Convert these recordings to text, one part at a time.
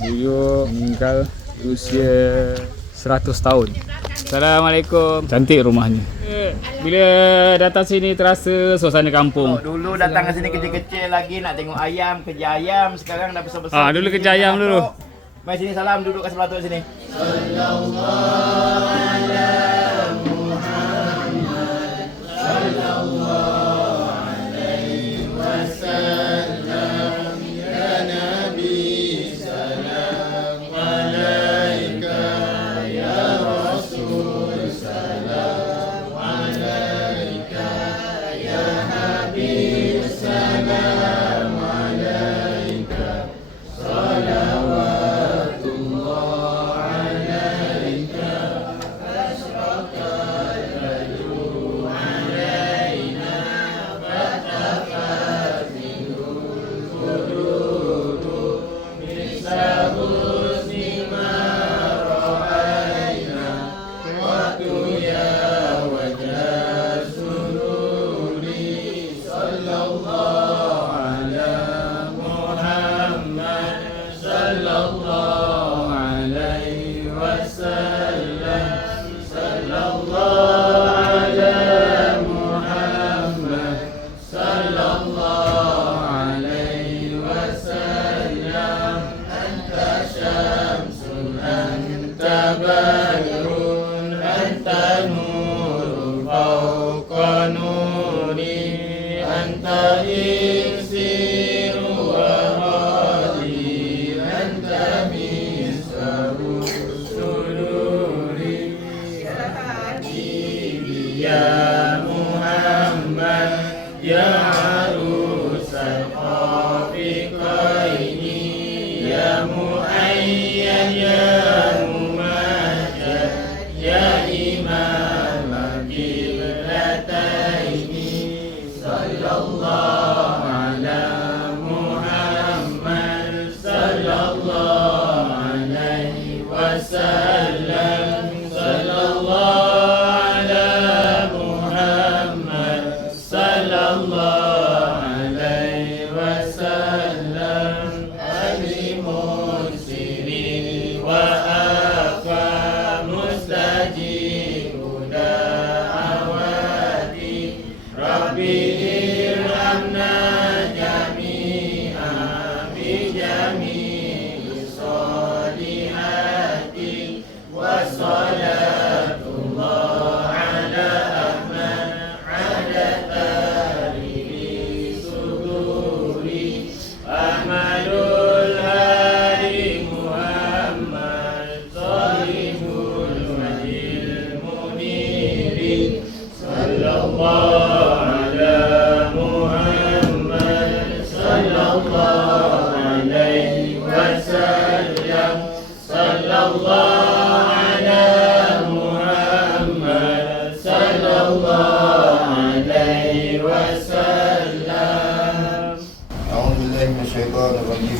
Beliau meninggal usia 100 tahun. Assalamualaikum. Cantik rumahnya. Bila datang sini terasa suasana kampung. Dulu datang ke sini kecil-kecil lagi nak tengok ayam, kerja ayam. Sekarang dah besar-besar. Dulu kerja ayam dulu. Mari sini salam, duduk kat sebelah tu sini.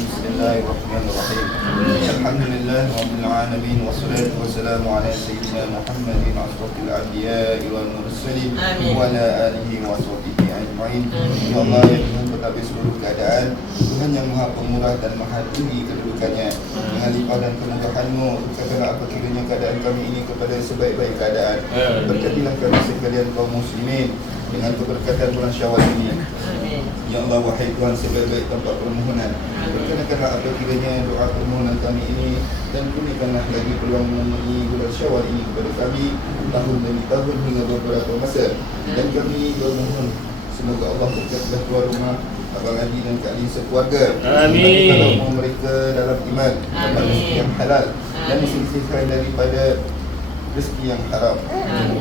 Bismillahirrahmanirrahim. Alhamdulillah rabbil alamin wassalatu wassalamu ala sayyidina Muhammadin asrafil anbiya'i wal mursalin wa ala alihi wa sahbihi ajma'in. Ya Allah, ya Tuhan bertabis seluruh keadaan, Tuhan yang Maha Pemurah dan Maha Tinggi kedudukannya. Dengan limpah dan kemurahan-Mu, katakanlah apa kiranya keadaan kami ini kepada sebaik-baik keadaan. Berkatilah kami sekalian kaum muslimin dengan keberkatan bulan Syawal ini. Ya Allah, wahai Tuhan sebaik-baik tempat permohonan, berkenankanlah apa kiranya doa permohonan kami ini, dan kurniakanlah lagi peluang memenuhi bulan Syawal ini kepada kami tahun demi tahun hingga beberapa masa. Dan kami bermohon semoga Allah berkatlah keluar rumah Abang Adi dan Kak Lin sekeluarga. Amin. Kalau mereka dalam iman, dapat rezeki yang halal dan disisihkan daripada rezeki yang haram.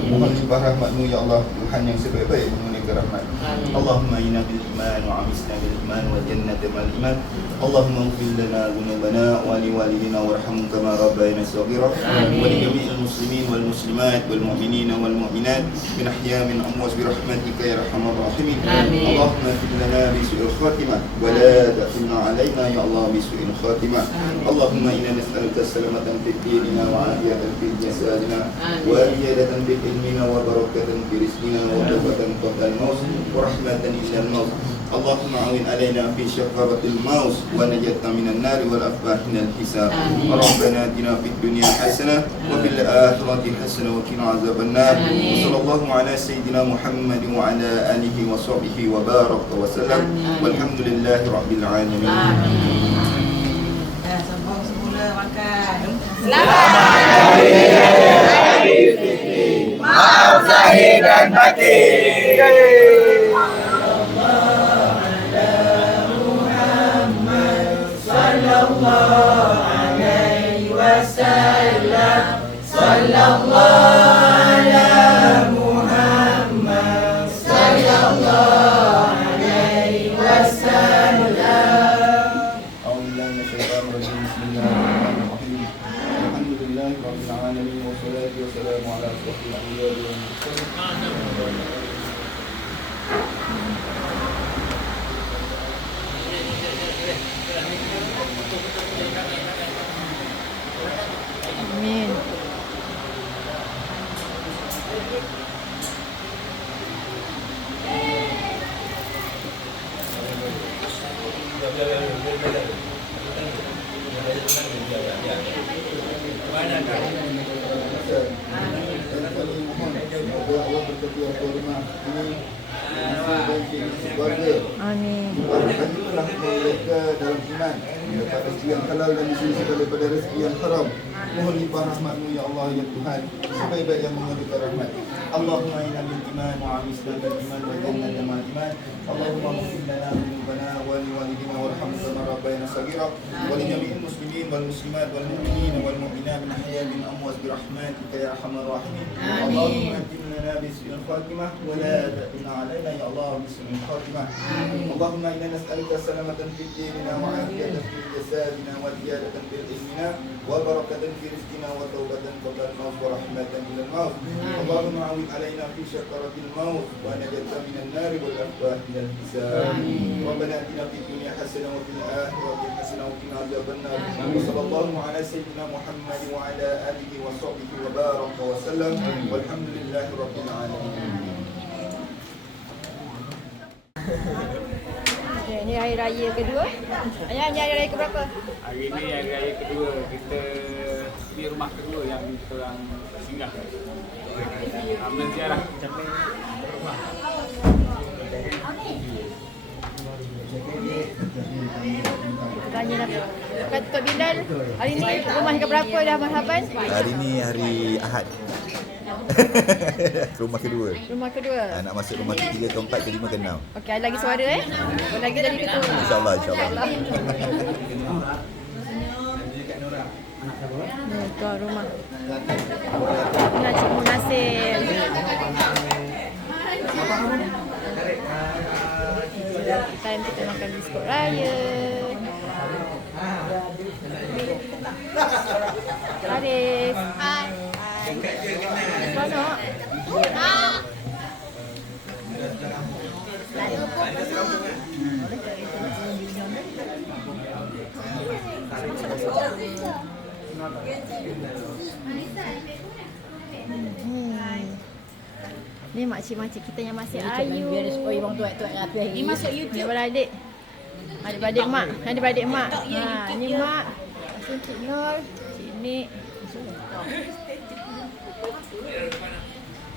Mohon limpah rahmat-Mu ya Allah, Tuhan yang sebaik-baik mengenai rahmat. Allahumma inna bil iman wa amisna bil iman wa jannata mal iman. Allahumma ighfir lana dhunubana wa li walidina warhamhum kama rabbayana shaghira. Wa li jami'il muslimin wal muslimat wal mu'minina wal mu'minat min ahya min amwat bi rahmatika ya arhamar rahimin. Allahumma ighfir lana bi su'il khatimah wa la ta'tinna alaina ya Allah bi su'il khatimah. Allahumma inna nas'aluka salamatan fid dinina wa afiyatan fil jasadina wa ziyadatan fil ilmina wa barakatan fi rizqina wa tawbatan qabla الموت ورحمة عند الموت. اللهم عون علينا في شفرة الموت ونجتنا من النار والأفباه من الحساب. ربنا آتنا في الدنيا حسنة وفي الآخرة حسنة وقنا عذاب النار. وصلى الله على سيدنا محمد وعلى آله وصحبه وبارك وسلم والحمد لله رب العالمين. Sambung semula makan. Maaf zahir dan batin. أعوذ بالله من الشيطان الرجيم. بسم الله الرحمن الرحيم. الحمد لله رب العالمين والصلاة والسلام على أشرف الأنبياء والمرسلين. Amin. Dan kami mohon semoga Allah berkati tuan rumah ini dan keluarga. Amin. Lanjutlah mereka dalam iman dapat rezeki yang halal dan diselamatkan daripada rezeki yang haram. Mohon limpah rahmat-Mu ya Allah ya Tuhan, sebaik-baik yang mengadukan rahmat. Allahumma inna bil iman wa amisna bil iman wa jannah jamal iman. Allahumma maghfir lana dhunubana wa li walidina warhamna kama rabbayana saghira wa li jami'il muslimin wal muslimat wal mu'minin wal mu'minat min ahya'i min amwat bi rahmatika ya arhamar rahimin. Allahumma atim lana bi husnil khatimah wa la ta'tina alaina ya Allah bi husnil khatimah. Allahumma inna nas'aluka salamatan fid dinina wa 'afiyatan fil jasadina wa ziyadatan fil ilmina wa barakatan fi rizqina wa tawbatan qabla al-maut wa rahmatan ila al-maut. Allahumma awid alaina fi syakaratil maut wa najatna minan nar wal afwah min al-hisab. Rabbana atina fid dunya hasanah wa fil akhirati hasanah wa qina adzaban nar. Sallallahu ala sayyidina Muhammad wa ala alihi wa sahbihi wa baraka wa sallam walhamdulillahi rabbil alamin. Okay, ni hari raya kedua. Ayah, ni hari raya keberapa? Hari ni hari raya kedua, kita ni rumah kedua yang kita orang singgah. Menziarah. Tanya nak kata Tok Bilal, hari ni rumah ke berapa dah marhaban? Hari ni hari Ahad. Rumah kedua. Rumah kedua. Nak masuk rumah ketiga, keempat, kelima, keenam. Okey, ada lagi suara lagi jadi ketua. InsyaAllah, insyaAllah. Ni tuan rumah. Nak Cik Munasir. Time kita makan biskut raya. Haris. Hai. Seronok. Ni makcik-makcik kita yang masih ayu. Biar supaya orang tua-tua rapi hari. Ni masuk YouTube. Ni beradik. Adik-beradik mak. Adik-beradik mak. Ha, ni mak. Cik Nur. Cik Nik.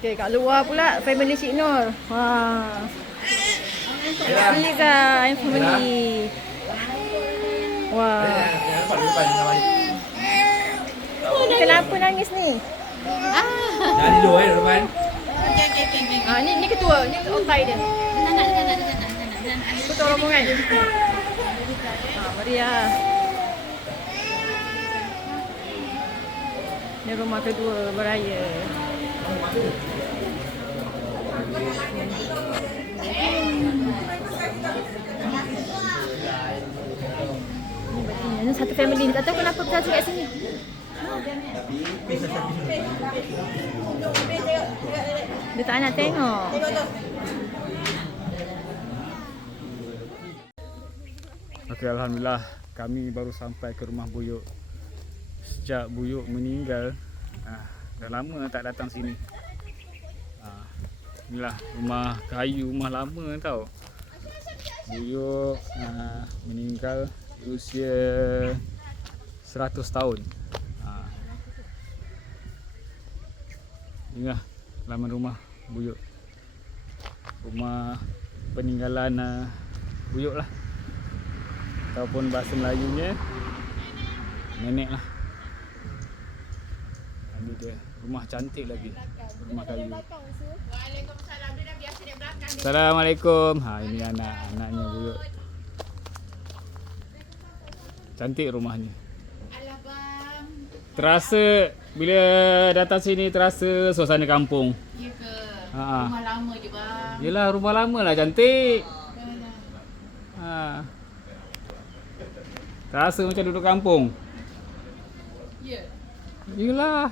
Okay, kat luar pula family Cik Nur. Ha. Liza and family. Wah. Kenapa nangis ni? Dari dulu depan. Ah, ni ketua, ni otai dia. Ketua rombongan. Maria. Ni rumah kedua beraya. Ni berarti ni satu family. Tak tahu kenapa berada kat sini. Dia tak nak tengok. Okey, alhamdulillah kami baru sampai ke rumah buyuk. Sejak buyuk meninggal, dah lama tak datang sini. inilah rumah kayu, rumah lama tau. Buyuk meninggal usia 100 tahun. Inilah laman rumah buyuk. Rumah peninggalan buyuk lah. Ataupun bahasa Melayunya nenek lah. Ini dia, rumah cantik lagi. Rumah kayu. Assalamualaikum. Ini anak-anaknya buyuk. Cantik rumahnya. Terasa bila datang sini terasa suasana kampung. Ya ke? Ha. Rumah lama je bang. Yelah, rumah lama lah cantik. Terasa macam duduk kampung. Ya. Yelah.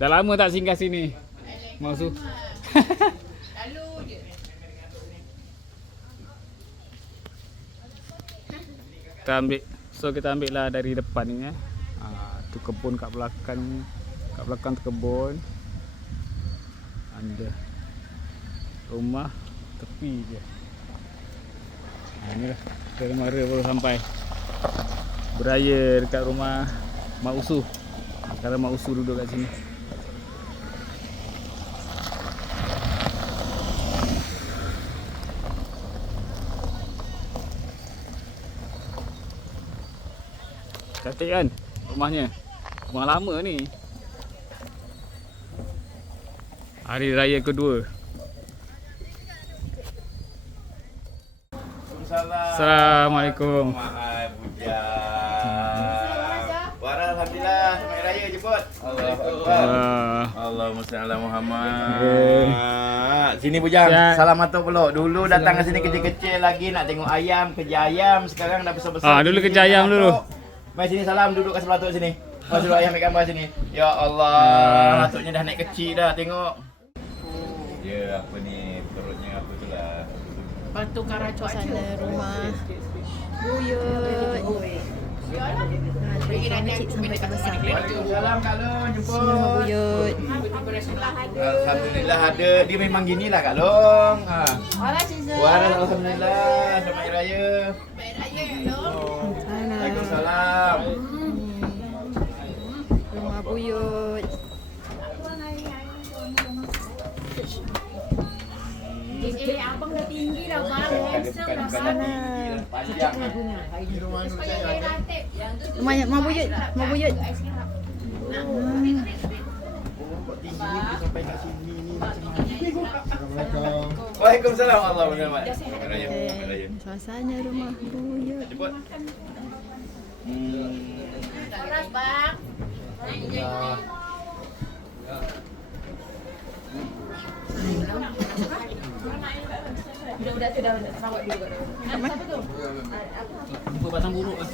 Dah lama tak singgah sini. Maksud. Lalu je. Kita ambil lah dari depan ni tu kebun kat belakang ni. Kat belakang tu kebun. Ada rumah tepi je. Inilah kita mara baru sampai. Beraya dekat rumah Mak Usu. Sekarang Mak Usu duduk kat sini. Cantik kan rumahnya? Rumah lama ni. Hari raya kedua. Assalamualaikum. Maaf bujang. Alhamdulillah, selamat raya jemput. Allahumma salli ala Muhammad. Sini bujang, salam atuk peluk. Dulu datang ke sini kecil-kecil lagi nak tengok ayam, kerja ayam. Sekarang dah besar-besar. Dulu kerja ayam dulu. Mari sini salam, duduk kat sebelah atuk sini. Mari duduk ayam ambil gambar sini. Ya Allah, atuknya dah naik kecil dah, tengok. Ya, apa ni, perutnya apa tu lah. Batu Karacoa Suasana rumah buyut. Dari rumah kecil sampai ke besar. Waalaikumsalam Kak Long, jemput. Sini rumah buyut. Alhamdulillah ada. Dia memang ginilah Kak Long. Alhamdulillah. Selamat Hari Raya. Waalaikumsalam. Rumah buyut. Abang dah tinggi dah bang. Handsome dah sana. Panjang. Rumah buyut. Rumah buyut. Sampai kat sini ni macam mana? Waalaikumsalam. Allah berhormat. Hari Raya. Hari Raya. Suasana rumah buyut. Jemput. Keras bang. Udah sawat dulu. Apa tu? Jumpa batang buruk lah.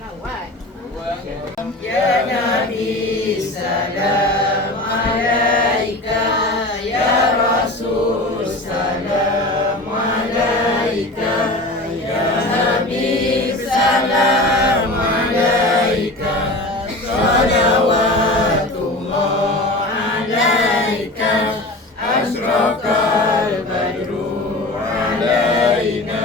Lawat. Ya Nabi salam alaika, ya Rasul salam alaika, ya Habib salam alaika, salawatullah alaika, asraqal badru alaina,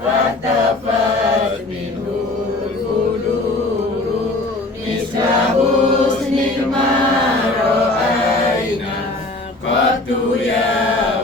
fatafat minhul fuluru, misla husnil ma ra'aina, qatu ya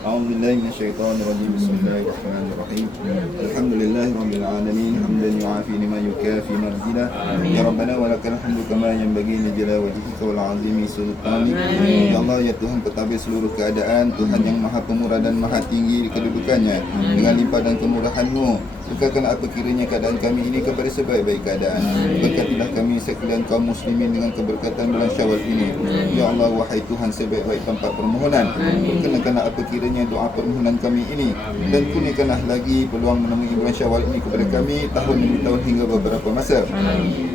أعوذ بالله من الشيطان الرجيم بسم الله الرحمن الرحيم الحمد لله رب العالمين حمدا يعافي لما يكافي مرجدا يا ربنا ولك الحمد كما ينبغي لجلال وجهك والعظيم سلطانك ya Allah ya Tuhan pentadbir seluruh keadaan Tuhan yang maha pemurah dan maha tinggi kedudukannya dengan limpah dan kemurahan-Mu bukakanlah apa kiranya keadaan kami ini kepada sebaik-baik keadaan berkatilah kami sekalian kaum muslimin dengan keberkatan bulan Syawal ini ya Allah wahai Tuhan sebaik-baik tempat permohonan berkenankanlah apa kiranya doa permohonan kami ini dan kurniakanlah lagi peluang menemui bulan Syawal ini kepada kami tahun demi tahun hingga beberapa masa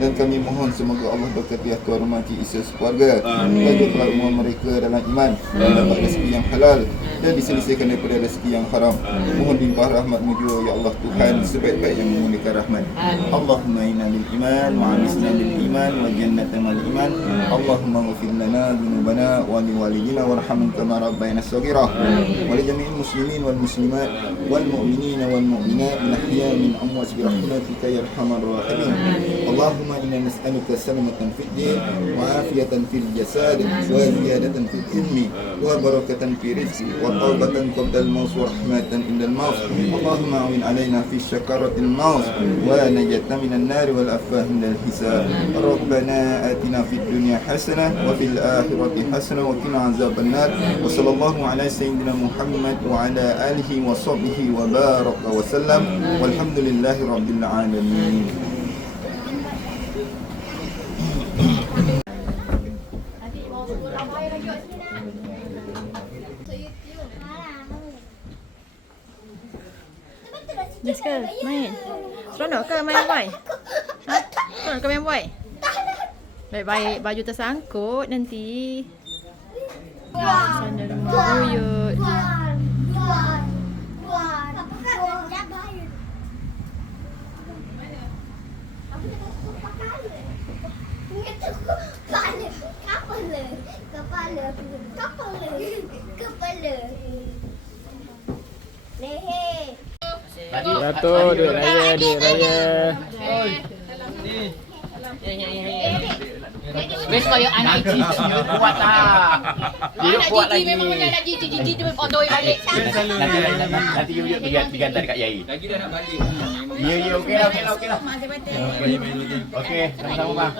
dan kami mohon semoga Allah berkati tuan rumah Isa sekeluarga bagi umur mereka dalam iman dan dapat rezeki yang halal dan diselisihkan daripada rezeki yang haram mohon limpah rahmat-Mu juga ya Allah Tuhan sebaik-baik yang memulihkan rahmat Allahumma inna bil iman wa amisna bil iman wa jannatan mal iman Allahumma ghfir lana dhunubana wa li walidina warhamhum kama rabbayana shaghira wa li jami'il muslimin wal muslimat wal mu'minina wal mu'minat min ahya min amwat bi rahmatika ya arhamar rahimin Allahumma inna nas'aluka salamatan fid din wa afiyatan fil jasad wa ziyadatan fil ilmi wa barakatan fi rizqi wa tawbatan qabla al maut wa rahmatan inda al maut Allahumma awin alaina fi شكرة الموت ونجتنا من النار والأفواه من الحساب ربنا آتنا في الدنيا حسنة وفي الآخرة حسنة وقنا عذاب النار وصلى الله على سيدنا محمد وعلى آله وصحبه وبارك وسلم والحمد لله رب العالمين. Yes ke? Main. Seronok ke main boy? Ha? Seronok ke main boy? Baik-baik baju tersangkut nanti. Sana rumah buyut. Leher. Dato' duit raya, duit raya. Best kau yang anak cici kuat lah. Dia kuat lagi. Memang punya anak cici tu on the way balik. Nanti you digantar dekat Yai. Lagi dah nak balik. Ya okey lah. Okey, sama-sama bang.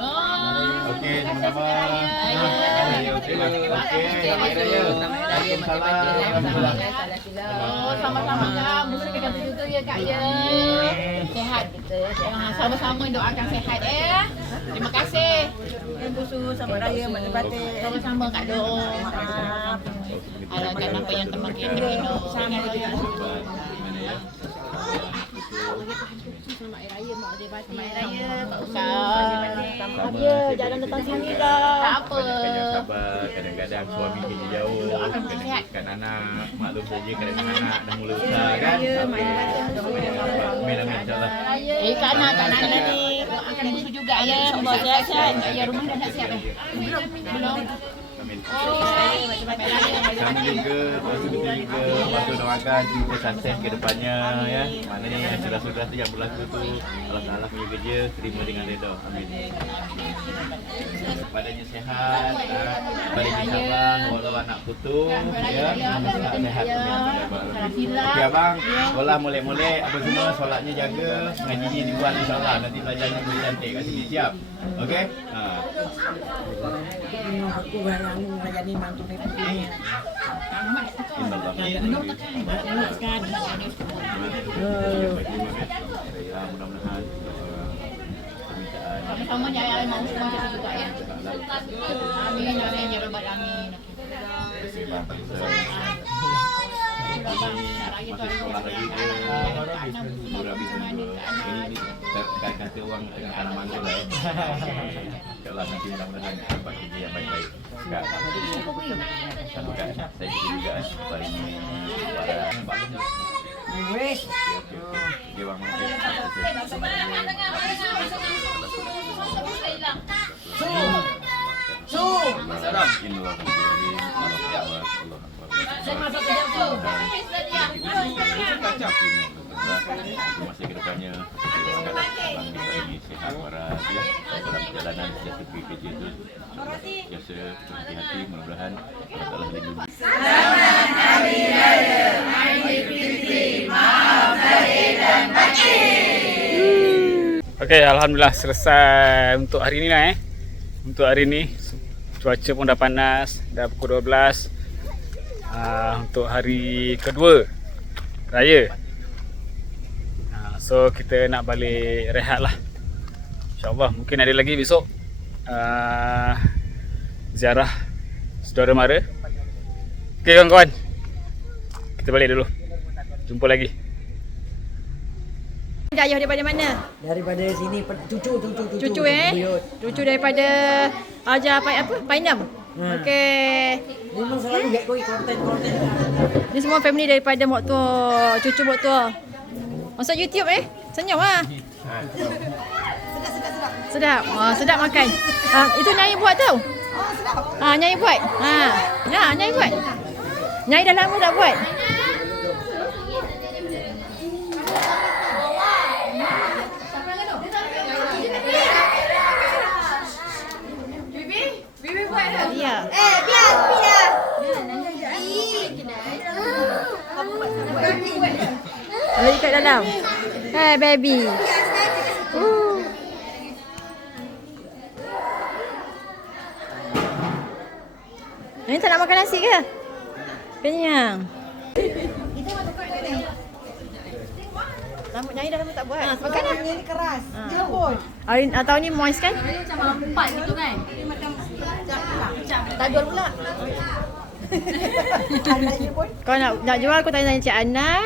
Okey, sama-sama. Sama-sama kak. Mesti kita kata ya kak ya. Sehat kita. Sama-sama doakan sehat Terima kasih. Busu sama raya mana batik. Sama-sama kak doa. Harapkan apa yang termakin minum. Sama raya. Selamat Hari Raya Mak Ade Batik. Selamat Hari Raya Pak Ustaz. Selamat raya jalan datang sini dah. Tak apa. Kadang-kadang sabar, kadang-kadang suami kerja jauh. Doakan sihat. Kan anak, maklum saja kadang-kadang anak dah mula besar kan. Amin insya-Allah. Kak Nana ni doakan busu juga ya. Semua sihat-sihat. Ya rumah dah nak siap belum? Amin. Sama juga, lepas tu kita juga lepas tu doakan kita sukses ke depannya ya. Maknanya saudara-saudara tu yang berlaku tu Allah Taala punya kerja terima dengan redha. Amin. Badannya sehat, badannya sabar, walau anak putus ya, sehat. Okey abang, sekolah molek-molek apa semua solatnya jaga, ngajinya dibuat insya-Allah nanti belajarnya boleh cantik kat sini siap. Okey? Aku barang mengajar ni mantu ni. Mudah-mudahan sama-sama jaya mau semua jadi juga ya. Amin amin ya rabbal alamin. masih sekolah lagi ke baru habis berdua. Ini kata orang tengah tanam mangga lah. InsyaAllah nanti mudah-mudahan dapat kerja yang baik-baik. Kak, saya juga hari ini para Wes. dia bang mungkin salam Allah Saya masuk ke dalam. masih kedepannya bagi sihat waras ya dalam perjalanan sejak pergi kerja itu biasa hati-hati mudah-mudahan Allah Taala lindungi. Selamat Hari Raya Aidilfitri, maaf lahir dan batin. Okey, alhamdulillah selesai untuk hari ni lah Untuk hari ni cuaca pun dah panas, dah pukul 12. Untuk hari kedua raya. So kita nak balik rehat lah. InsyaAllah mungkin ada lagi besok ziarah saudara mara. Okey kawan-kawan, kita balik dulu. Jumpa lagi. Ayah daripada mana? Daripada sini cucu. Cucu Cucu daripada Ajar Painam. Okey. Memang selalu get koi konten. Ni semua family daripada mak tua, cucu mak tua. Masuk YouTube senyum ah. Sedap. Sedap makan. Itu Nyai buat tau. Nyai buat. Nyai buat. Nyai dah lama tak buat. Bibi buat dah. Ya. Biar. Lagi kat dalam. Baby. Ni tak nak makan nasi ke? Kenyang. Rambut Nyai dah lama tak buat. Makan dah. Ini keras. Jemput. Tahun ni moist kan? Macam 4 gitu kan. Tak jual pula. Kau nak jual, kau tanya Cik Ana,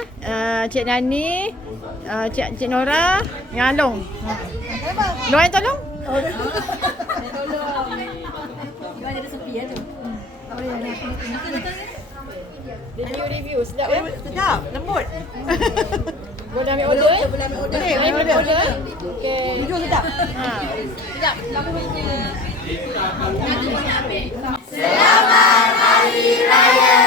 Cik Nani, Cik Nora, dengan Along. Diorang yang tolong? Diorang ada sepi tu. Review sedap kan? Sedap, lembut. Boleh ambil order Boleh ambil order. Okey. Video sedap. Sekejap, lama punya. Selamat Hari Raya.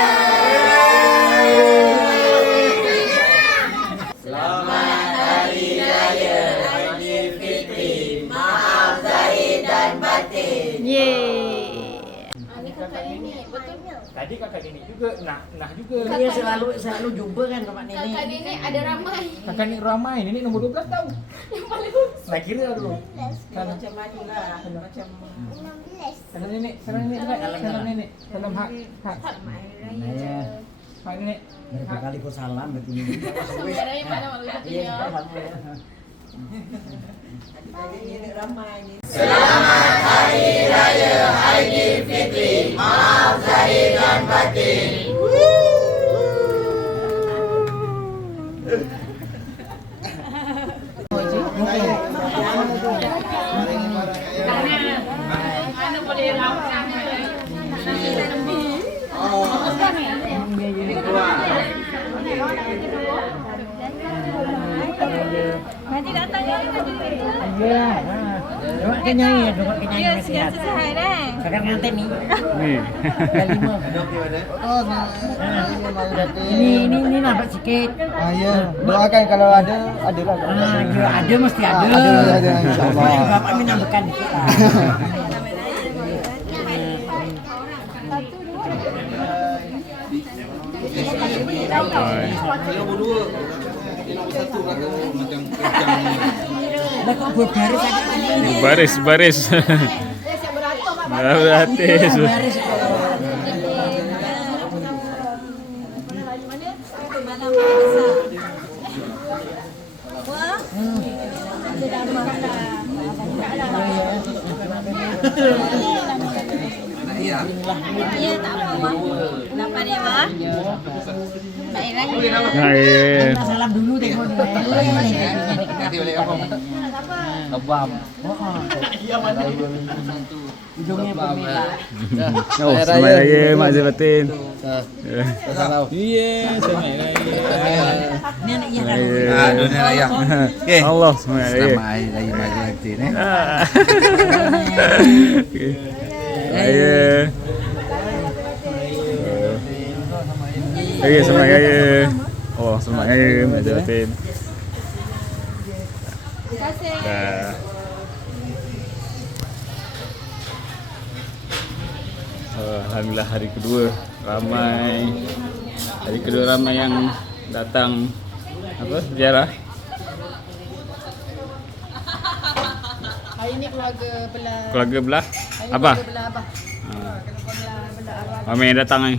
Selamat Hari Raya Aidilfitri, maaf zahir dan batin. Yeay. Tadi kakak nenek juga nah juga. Dia selalu jumpa kan rumah nenek. Kakak nenek ada ramai. Kakak nenek ramai, nenek nombor 12 tahu. Yang paling bagus. Nak kira dulu. Macam mana lah. Macam Salam nenek dekat. Salam nenek. Salam hak. Hak nenek. berapa kali kau salam betul ni. Raya mana malu Iya, satunya. Selamat Hari Raya Aidilfitri, maaf zahir dan batin. Mana boleh ramai. Nanti datang ya. Ya. Doa ke Nyai, doa ke Nyai nasihat. Sehat dah. Kakak nganten ni. Ni. Dah 5. Ini nampak sikit. Ya, doakan kalau ada lah. Ya, ada mesti ada. Ada insya-Allah. Bapak menambahkan dikit lah. Dah kok berbaris aja. Baris. Beratus. Baris. Ya, tak apa. Dapat dia, Mak. ah. Baik lagi. Ya. Salam dulu tengok dia. Nanti balik kampung. Lebam. Ujungnya bermerah. Oh, selamat raya Mak Zabatin. Salam. Ya, selamat raya. Ini anak yang Raya. Dunia raya. Okey. Allah, selamat raya. Selamat hari raya Mak Zabatin Okey. Raya. Raya, selamat raya. Oh, selamat raya Mak Zabatin. Dah. Alhamdulillah hari kedua ramai yang datang ziarah. Hari ni keluarga belah Keluarga belah Abah. belah abah. Ramai yang datang ni.